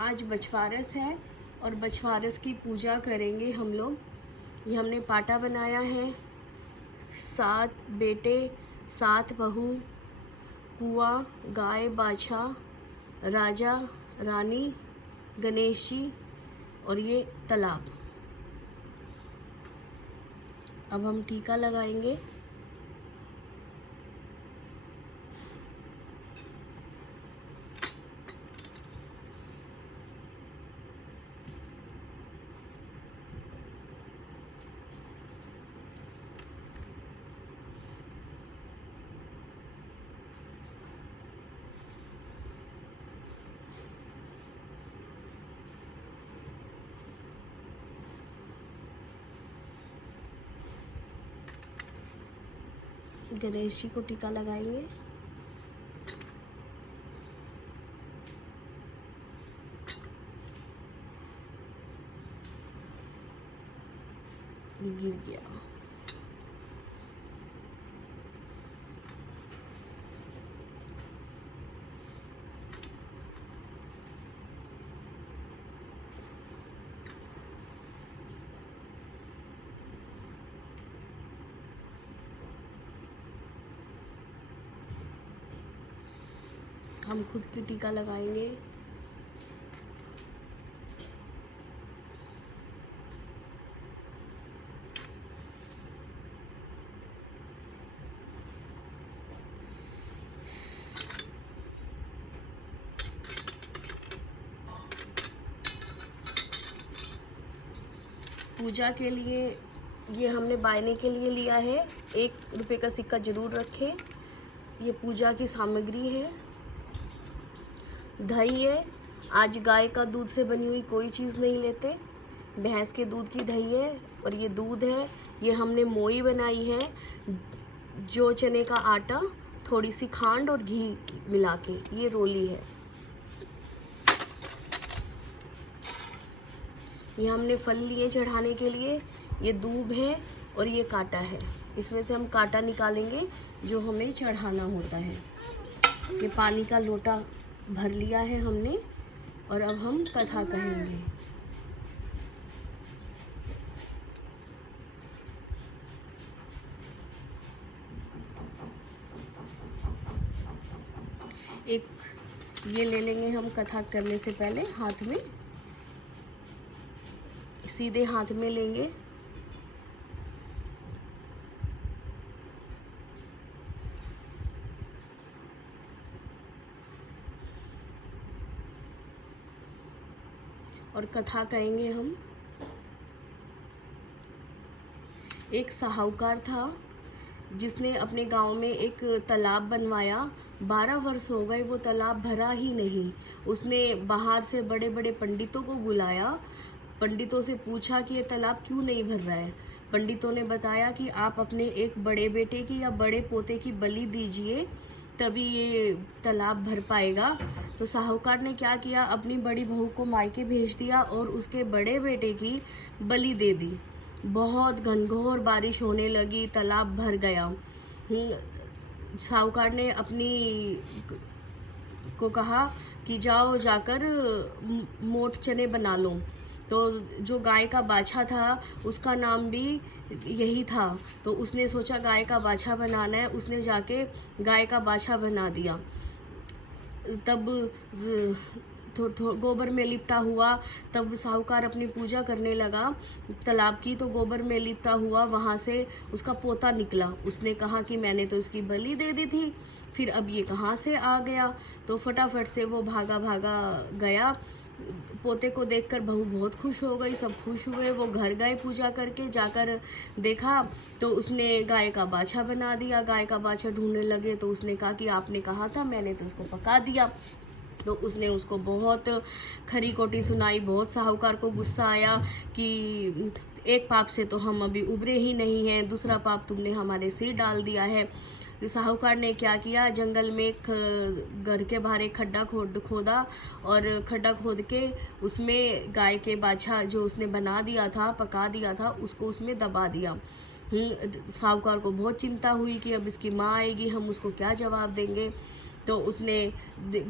आज बछवारस है और बछवारस की पूजा करेंगे हम लोग। ये हमने पाटा बनाया है। 7 बेटे 7 बहू, कुआं, गाय, बाछा, राजा, रानी, गणेश जी और ये तालाब। अब हम टीका लगाएंगे। गणेश जी को टीका लगाएंगे। ये गिर गया। हम खुद की टीका लगाएंगे। पूजा के लिए ये हमने बायने के लिए लिया है। 1 रुपये का सिक्का जरूर रखें। ये पूजा की सामग्री है। दही है। आज गाय का दूध से बनी हुई कोई चीज़ नहीं लेते। भैंस के दूध की दही है और ये दूध है। ये हमने मोई बनाई है। जो चने का आटा, थोड़ी सी खांड और घी मिला के ये रोली है। ये हमने फल लिए चढ़ाने के लिए। ये दूब है और ये कांटा है। इसमें से हम कांटा निकालेंगे जो हमें चढ़ाना होता है। ये पानी का लोटा भर लिया है हमने और अब हम कथा कहेंगे। एक ये ले लेंगे हम कथा करने से पहले हाथ में, सीधे हाथ में लेंगे। और कथा कहेंगे हम। एक साहूकार था जिसने अपने गांव में एक तालाब बनवाया। 12 वर्ष हो गए वो तालाब भरा ही नहीं। उसने बाहर से बड़े बड़े पंडितों को बुलाया। पंडितों से पूछा कि ये तालाब क्यों नहीं भर रहा है। पंडितों ने बताया कि आप अपने एक बड़े बेटे की या बड़े पोते की बलि दीजिए, तभी ये तालाब भर पाएगा। तो साहूकार ने क्या किया, अपनी बड़ी बहू को मायके भेज दिया और उसके बड़े बेटे की बलि दे दी। बहुत घनघोर बारिश होने लगी, तालाब भर गया। साहूकार ने अपनी को कहा कि जाओ जाकर मोट चने बना लो। तो जो गाय का बाछा था उसका नाम भी यही था। तो उसने सोचा गाय का बाछा बनाना है, उसने जाके गाय का बाछा बना दिया। तब गोबर में लिपटा हुआ, तब साहूकार अपनी पूजा करने लगा तालाब की। तो गोबर में लिपटा हुआ वहाँ से उसका पोता निकला। उसने कहा कि मैंने तो इसकी बलि दे दी थी, फिर अब ये कहाँ से आ गया। तो फटाफट से वो भागा भागा गया। पोते को देखकर बहू बहुत खुश हो गई, सब खुश हुए। वो घर गए पूजा करके, जाकर देखा तो उसने गाय का बाछा बना दिया। गाय का बाछा ढूंढने लगे तो उसने कहा कि आपने कहा था, मैंने तो उसको पका दिया। तो उसने उसको बहुत खरी खोटी सुनाई। बहुत साहूकार को गुस्सा आया कि एक पाप से तो हम अभी उबरे ही नहीं हैं, दूसरा पाप तुमने हमारे सिर डाल दिया है। साहूकार ने क्या किया, जंगल में घर के बाहर एक खड्डा खोदा और खड्डा खोद के उसमें गाय के बाछा जो उसने बना दिया था, पका दिया था, उसको उसमें दबा दिया। साहूकार को बहुत चिंता हुई कि अब इसकी माँ आएगी, हम उसको क्या जवाब देंगे। तो उसने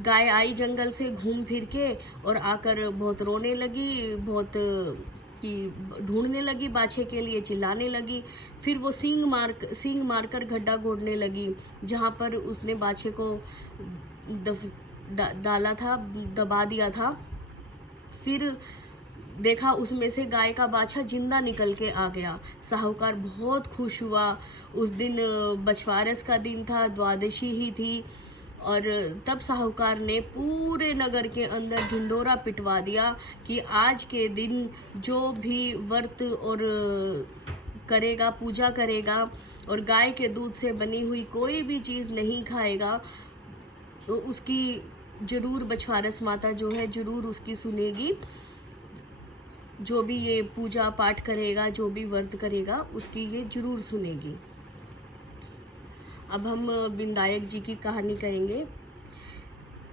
गाय आई जंगल से घूम फिर के और आकर बहुत रोने लगी, बहुत कि ढूंढने लगी बाछे के लिए, चिल्लाने लगी। फिर वो सींग मारकर गड्ढा गोदने लगी जहाँ पर उसने बाछे को डाला था, दबा दिया था। फिर देखा उसमें से गाय का बाछा जिंदा निकल के आ गया। साहूकार बहुत खुश हुआ। उस दिन बछवारस का दिन था, द्वादशी ही थी। और तब साहूकार ने पूरे नगर के अंदर ढिंढोरा पिटवा दिया कि आज के दिन जो भी व्रत और करेगा, पूजा करेगा और गाय के दूध से बनी हुई कोई भी चीज़ नहीं खाएगा, तो उसकी जरूर बछवारस माता जो है जरूर उसकी सुनेगी। जो भी ये पूजा पाठ करेगा, जो भी व्रत करेगा, उसकी ये जरूर सुनेगी। अब हम विनायक जी की कहानी करेंगे।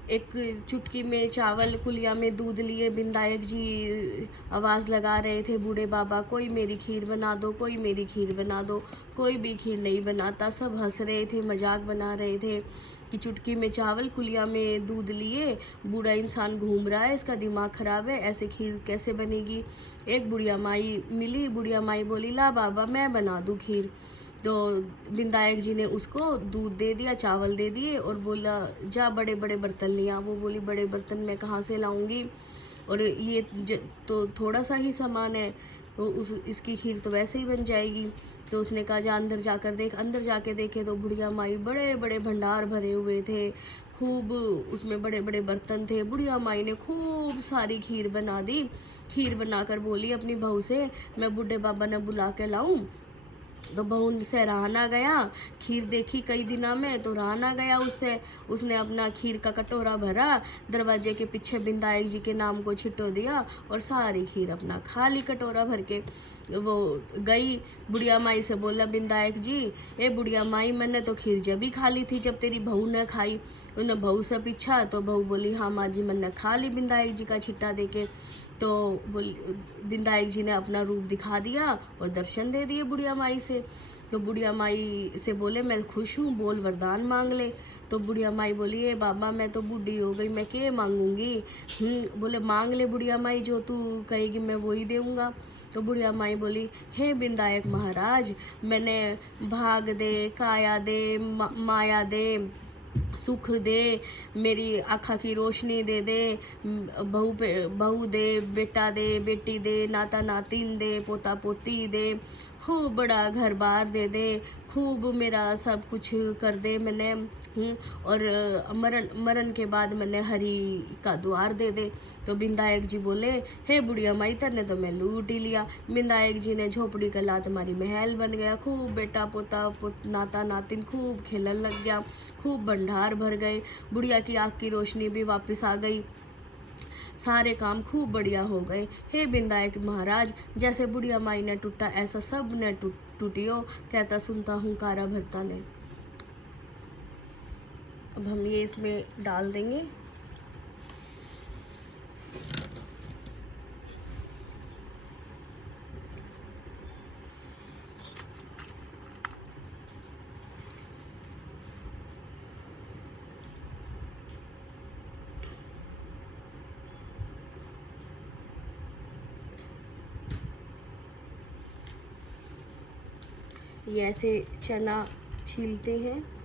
एक चुटकी में चावल, कुलिया में दूध लिए विनायक जी आवाज़ लगा रहे थे, बूढ़े बाबा कोई मेरी खीर बना दो, कोई मेरी खीर बना दो। कोई भी खीर नहीं बनाता, सब हंस रहे थे, मजाक बना रहे थे कि चुटकी में चावल, कुलिया में दूध लिए, बूढ़ा इंसान घूम रहा है, इसका दिमाग ख़राब है, ऐसे खीर कैसे बनेगी। एक बुढ़िया माई मिली, बुढ़िया माई बोली ला बाबा मैं बना दूँ खीर। तो विनायक जी ने उसको दूध दे दिया, चावल दे दिए और बोला जा बड़े बड़े बर्तन लिया। वो बोली बड़े बर्तन मैं कहाँ से लाऊंगी, और ये तो थोड़ा सा ही सामान है, तो इसकी खीर तो वैसे ही बन जाएगी। तो उसने कहा जा अंदर जाकर देख। अंदर जाके देखे तो बुढ़िया माई बड़े बड़े भंडार भरे हुए थे, खूब उसमें बड़े बड़े बर्तन थे। बुढ़िया माई ने खूब सारी खीर बना दी। खीर बनाकर बोली अपनी बहू से मैं बूढ़े बाबा ने बुला के लाऊं। तो बहू से रहा गया, खीर देखी कई दिना में तो रहा गया उससे। उसने अपना खीर का कटोरा भरा, दरवाजे के पीछे विनायक जी के नाम को छिटो दिया और सारी खीर अपना खा ली कटोरा भर के। वो गई बुढ़िया माई से बोला विनायक जी, ए बुढ़िया माई मैंने तो खीर जब ही खा ली थी जब तेरी बहू ने खाई। उन्हें बहू से पूछा तो बहू बोली हाँ माँ जी मैंने खा ली विनायक जी का छिट्टा देके। तो विनायक जी ने अपना रूप दिखा दिया और दर्शन दे दिए बुढ़िया माई से। तो बुढ़िया माई से बोले मैं खुश हूँ, बोल वरदान मांग ले। तो बुढ़िया माई बोली ए बाबा मैं तो बूढ़ी हो गई, मैं क्या मांगूंगी। बोले मांग ले बुढ़िया माई, जो तू कहेगी मैं वही दूंगा। तो बुढ़िया माई बोली हे विनायक महाराज, मैंने भाग दे, काया दे, माया दे, सुख दे, मेरी आँखा की रोशनी दे दे, बहू दे, बेटा दे, बेटी दे, नाता नातिन दे, पोता पोती दे, खूब बड़ा घर बार दे दे, खूब मेरा सब कुछ कर दे मैंने। और मरण के बाद मैंने हरि का द्वार दे दे। तो विनायक जी बोले हे बुढ़िया माई तेने तो मैं लूट ही लिया। विनायक जी ने झोपड़ी का लात मारी, महल बन गया, खूब बेटा पोता नाता नातिन खूब खेलन लग गया, खूब भंडार भर गए, बुढ़िया की आँख की रोशनी भी वापस आ गई, सारे काम खूब बढ़िया हो गए। हे विनायक महाराज, जैसे बुढ़िया माई ने टूटा ऐसा सब ने टूटियो, कहता सुनता हूँ कारा भरता ने। अब हम ये इसमें डाल देंगे। ये ऐसे चना छीलते हैं।